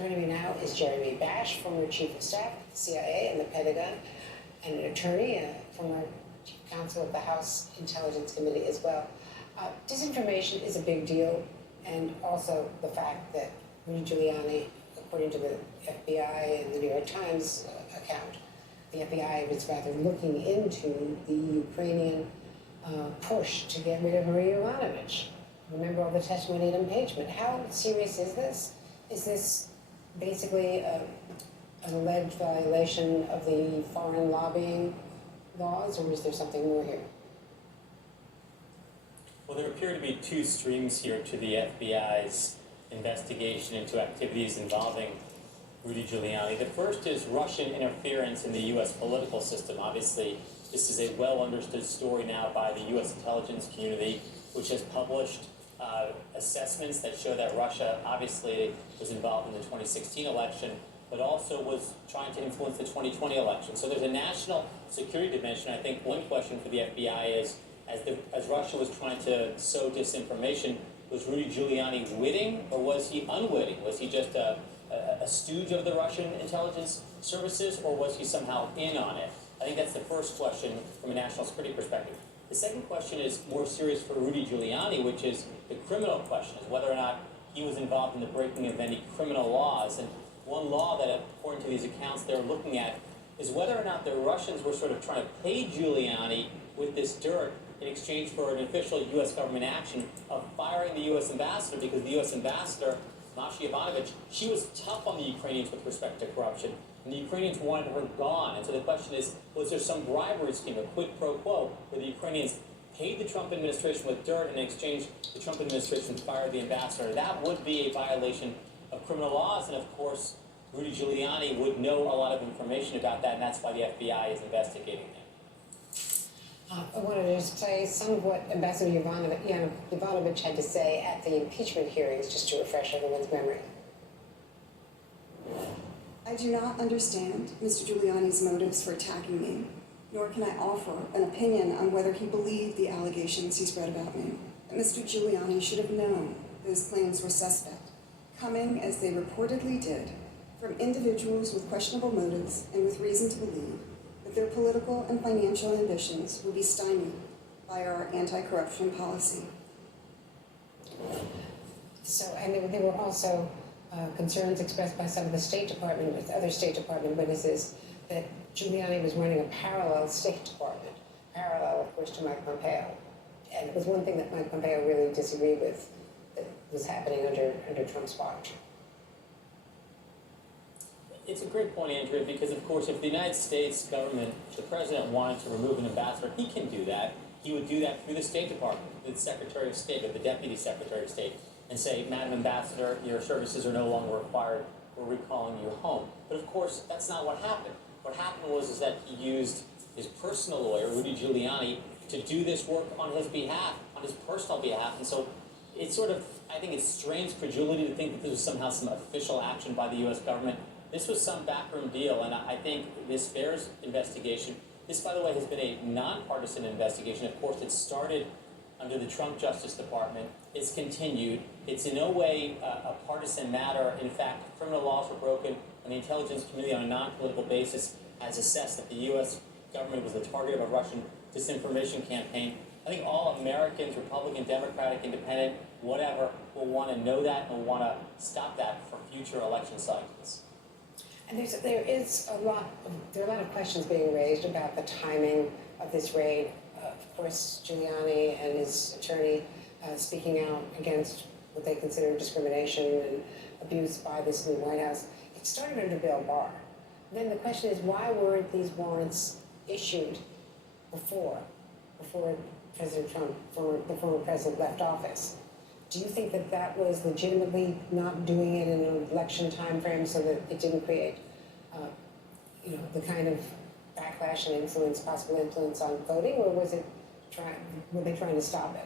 Joining me now is Jeremy Bash, former Chief of Staff at the CIA and the Pentagon, and an attorney, former Chief Counsel of the House Intelligence Committee as well. Disinformation is a big deal, and also the fact that Rudy Giuliani, according to the FBI and the New York Times account, the FBI was rather looking into the Ukrainian push to get rid of Maria Yovanovitch. Remember all the testimony and impeachment. How serious is this? Is this basically an alleged violation of the foreign lobbying laws, or is there something more here? Well, there appear to be two streams here to the FBI's investigation into activities involving Rudy Giuliani. The first is Russian interference in the U.S. political system. Obviously, this is a well-understood story now by the U.S. intelligence community, which has published assessments that show that Russia obviously was involved in the 2016 election, but also was trying to influence the 2020 election. So there's a national security dimension. I think one question for the FBI is, as Russia was trying to sow disinformation, was Rudy Giuliani witting or was he unwitting? Was he just a stooge of the Russian intelligence services, or was he somehow in on it? I think that's the first question from a national security perspective. The second question is more serious for Rudy Giuliani, which is the criminal question, is whether or not he was involved in the breaking of any criminal laws. And one law that, according to these accounts they're looking at, is whether or not the Russians were sort of trying to pay Giuliani with this dirt in exchange for an official U.S. government action of firing the U.S. ambassador, because the U.S. ambassador, Masha Yovanovitch, she was tough on the Ukrainians with respect to corruption, and the Ukrainians wanted her gone. And so the question is, was there some bribery scheme, a quid pro quo, where the Ukrainians paid the Trump administration with dirt, and in exchange the Trump administration fired the ambassador? That would be a violation of criminal laws, and of course, Rudy Giuliani would know a lot of information about that, and that's why the FBI is investigating him. I wanted to just play some of what Ambassador Yovanovitch had to say at the impeachment hearings, just to refresh everyone's memory. I do not understand Mr. Giuliani's motives for attacking me, nor can I offer an opinion on whether he believed the allegations he spread about me. Mr. Giuliani should have known those claims were suspect, coming, as they reportedly did, from individuals with questionable motives and with reason to believe that their political and financial ambitions would be stymied by our anti-corruption policy. So, and there were also concerns expressed by some of the State Department, other State Department witnesses, that Giuliani was running a parallel State Department, parallel, of course, to Mike Pompeo. And it was one thing that Mike Pompeo really disagreed with that was happening under Trump's watch. It's a great point, Andrea, because, of course, if the United States government, the president, wanted to remove an ambassador, he can do that. He would do that through the State Department, the Secretary of State, or the Deputy Secretary of State, and say, Madam Ambassador, your services are no longer required. We're recalling you home. But, of course, that's not what happened. What happened was that he used his personal lawyer, Rudy Giuliani, to do this work on his behalf, on his personal behalf. And so it's sort of, I think it's strange for Giuliani to think that this was somehow some official action by the U.S. government. This was some backroom deal, and I think this bears investigation. This, by the way, has been a nonpartisan investigation. Of course, it started under the Trump Justice Department. It's continued. It's in no way a partisan matter. In fact, criminal laws were broken, and the intelligence community on a non-political basis has assessed that the U.S. government was the target of a Russian disinformation campaign. I think all Americans, Republican, Democratic, Independent, whatever, will want to know that and will want to stop that for future election cycles. And there are a lot of questions being raised about the timing of this raid. Of course, Giuliani and his attorney speaking out against what they consider discrimination and abuse by this new White House. It started under Bill Barr. Then the question is, why weren't these warrants issued before President Trump, the former president, left office? Do you think that that was legitimately not doing it in an election time frame so that it didn't create, the kind of backlash and influence, possible influence on voting, or were they trying to stop it?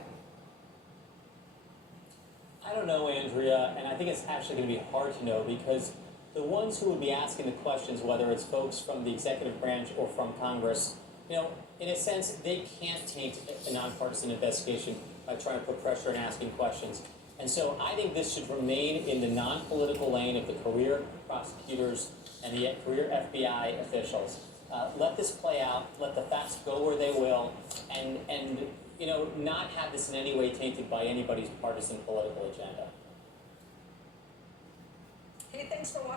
I don't know, Andrea, and I think it's actually going to be hard to know, because the ones who would be asking the questions, whether it's folks from the executive branch or from Congress, in a sense, they can't taint a nonpartisan investigation by trying to put pressure and asking questions. And so I think this should remain in the non-political lane of the career prosecutors and the career FBI officials. Let this play out, let the facts go where they will, and not have this in any way tainted by anybody's partisan political agenda. Hey, thanks for watching.